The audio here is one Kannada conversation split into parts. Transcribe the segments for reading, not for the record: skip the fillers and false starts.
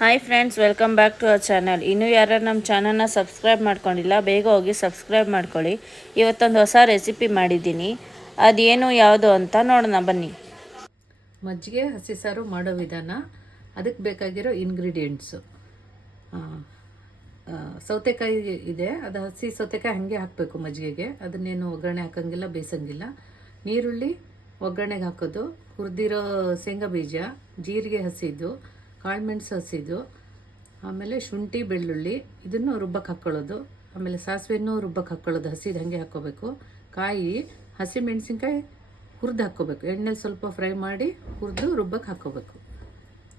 Hi friends, welcome back to our channel. ಇನ್ನೂ ಯಾರು ನಮ್ಮ ಚಾನಲ್ನ ಸಬ್ಸ್ಕ್ರೈಬ್ ಮಾಡ್ಕೊಂಡಿಲ್ಲ, ಬೇಗ ಹೋಗಿ ಸಬ್ಸ್ಕ್ರೈಬ್ ಮಾಡ್ಕೊಳ್ಳಿ. ಇವತ್ತೊಂದು ಹೊಸ ರೆಸಿಪಿ ಮಾಡಿದ್ದೀನಿ. ಅದೇನು ಯಾವುದು ಅಂತ ನೋಡೋಣ ಬನ್ನಿ. ಮಜ್ಜಿಗೆ ಹಸಿ ಸಾರು ಮಾಡೋ ವಿಧಾನ. ಅದಕ್ಕೆ ಬೇಕಾಗಿರೋ ಇಂಗ್ರೀಡಿಯೆಂಟ್ಸು ಸೌತೆಕಾಯಿ ಇದೆ. ಅದು ಹಸಿ ಸೌತೆಕಾಯಿ ಹಾಗೆ ಹಾಕಬೇಕು ಮಜ್ಜಿಗೆಗೆ. ಅದನ್ನೇನು ಒಗ್ಗರಣೆ ಹಾಕೋಂಗಿಲ್ಲ, ಬೇಯಿಸೋಂಗಿಲ್ಲ. ನೀರುಳ್ಳಿ ಒಗ್ಗರಣೆಗೆ ಹಾಕೋದು, ಹುರಿದಿರೋ ಶೇಂಗಾ ಬೀಜ, ಜೀರಿಗೆ ಹಸಿದು, ಕಾಳುಮೆಣಸು ಹಸಿದು, ಆಮೇಲೆ ಶುಂಠಿ ಬೆಳ್ಳುಳ್ಳಿ ಇದನ್ನು ರುಬ್ಬಕ್ಕೆ ಹಾಕ್ಕೊಳ್ಳೋದು. ಆಮೇಲೆ ಸಾಸಿವೆನೂ ರುಬ್ಬಕ್ಕೆ ಹಾಕ್ಕೊಳ್ಳೋದು, ಹಸಿದು ಹಾಗೆ ಹಾಕ್ಕೋಬೇಕು. ಕಾಯಿ, ಹಸಿ ಮೆಣಸಿನ್ಕಾಯಿ ಹುರಿದು ಹಾಕ್ಕೋಬೇಕು. ಎಣ್ಣೆಲಿ ಸ್ವಲ್ಪ ಫ್ರೈ ಮಾಡಿ ಹುರಿದು ರುಬ್ಬಕ್ಕೆ ಹಾಕ್ಕೋಬೇಕು.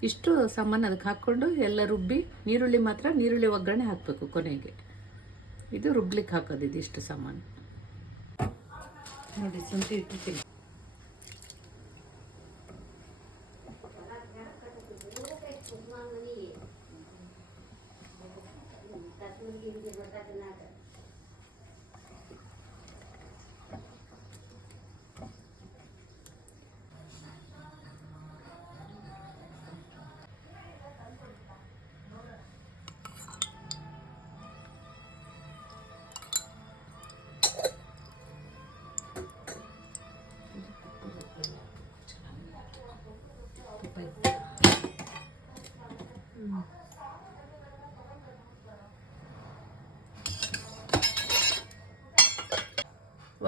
ಇಷ್ಟು ಸಾಮಾನು ಅದಕ್ಕೆ ಹಾಕ್ಕೊಂಡು ಎಲ್ಲ ರುಬ್ಬಿ, ನೀರುಳ್ಳಿ ಒಗ್ಗರಣೆ ಹಾಕಬೇಕು ಕೊನೆಗೆ. ಇದು ರುಬ್ಲಿಕ್ಕೆ ಹಾಕೋದು. ಇದಿಷ್ಟು ಸಾಮಾನು ನೋಡಿ. ಶುಂಠಿ ಇಟ್ಟಿರ್ತೀನಿ.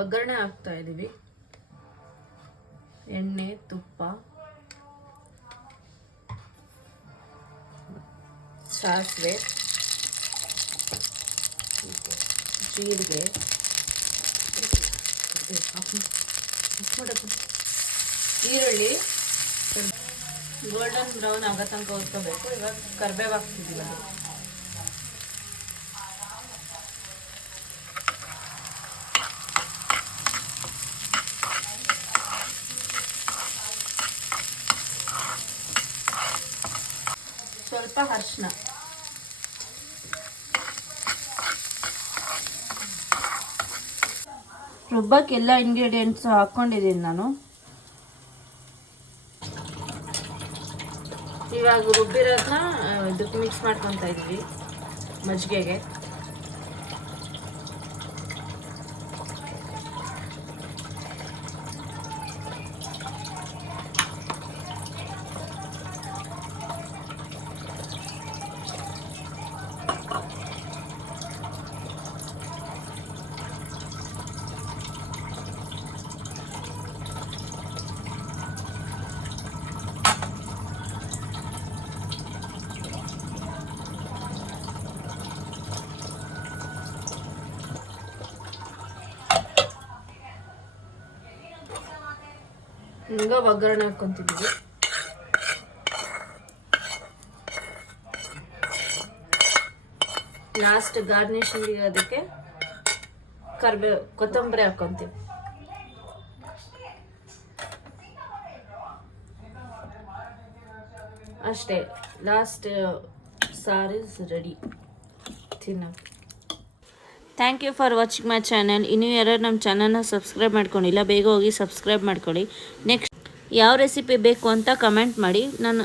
ಒಗ್ಗರಣೆ ಹಾಕ್ತಾ ಇದ್ದೀವಿ. ಎಣ್ಣೆ, ತುಪ್ಪ, ಸಾಸಿವೆ, ಜೀರಿಗೆ, ಈರುಳ್ಳಿ ಗೋಲ್ಡನ್ ಬ್ರೌನ್ ಆಗೋ ತನಕ ಹುರ್ಕೋಬೇಕು. ಇವಾಗ ಕರಿಬೇವು ಹಾಕ್ತಿದ್ದೀವಿ. ಸ್ವಲ್ಪ ಅರಿಶಿನ, ರುಬ್ಬಕ್ಕೆ ಎಲ್ಲ ಇಂಗ್ರೀಡಿಯೆಂಟ್ಸ್ ಹಾಕ್ಕೊಂಡಿದ್ದೀನಿ ನಾನು. ಇವಾಗ ರುಬ್ಬಿರೋದನ್ನ ಇದಕ್ಕೆ ಮಿಕ್ಸ್ ಮಾಡ್ಕೊತಾ ಇದ್ದೀವಿ ಮಜ್ಜಿಗೆಗೆ. ಈಗ ಒಗ್ಗರಣೆ ಹಾಕ್ಕೊಂತಿದ್ದೀವಿ. ಲಾಸ್ಟ್ ಗಾರ್ನಿಷಿಂಗ್ ಅದಕ್ಕೆ ಕೊತ್ತಂಬರಿ ಹಾಕ್ಕೊಂತೀವಿ. ಅಷ್ಟೇ, ಲಾಸ್ಟ್ ಸಾರು ಇಸ್ ರೆಡಿ. ತಿನ್ನೋಕೆ. Thank you for watching my channel. ಇನ್ನೂ ಯಾರು ನಮ್ಮ ಚಾನಲ್ನ ಸಬ್ಸ್ಕ್ರೈಬ್ ಮಾಡ್ಕೊಂಡಿಲ್ಲ, ಬೇಗ ಹೋಗಿ ಸಬ್ಸ್ಕ್ರೈಬ್ ಮಾಡ್ಕೊಳ್ಳಿ. ನೆಕ್ಸ್ಟ್ ಯಾವ ರೆಸಿಪಿ ಬೇಕು ಅಂತ ಕಮೆಂಟ್ ಮಾಡಿ, ನಾನು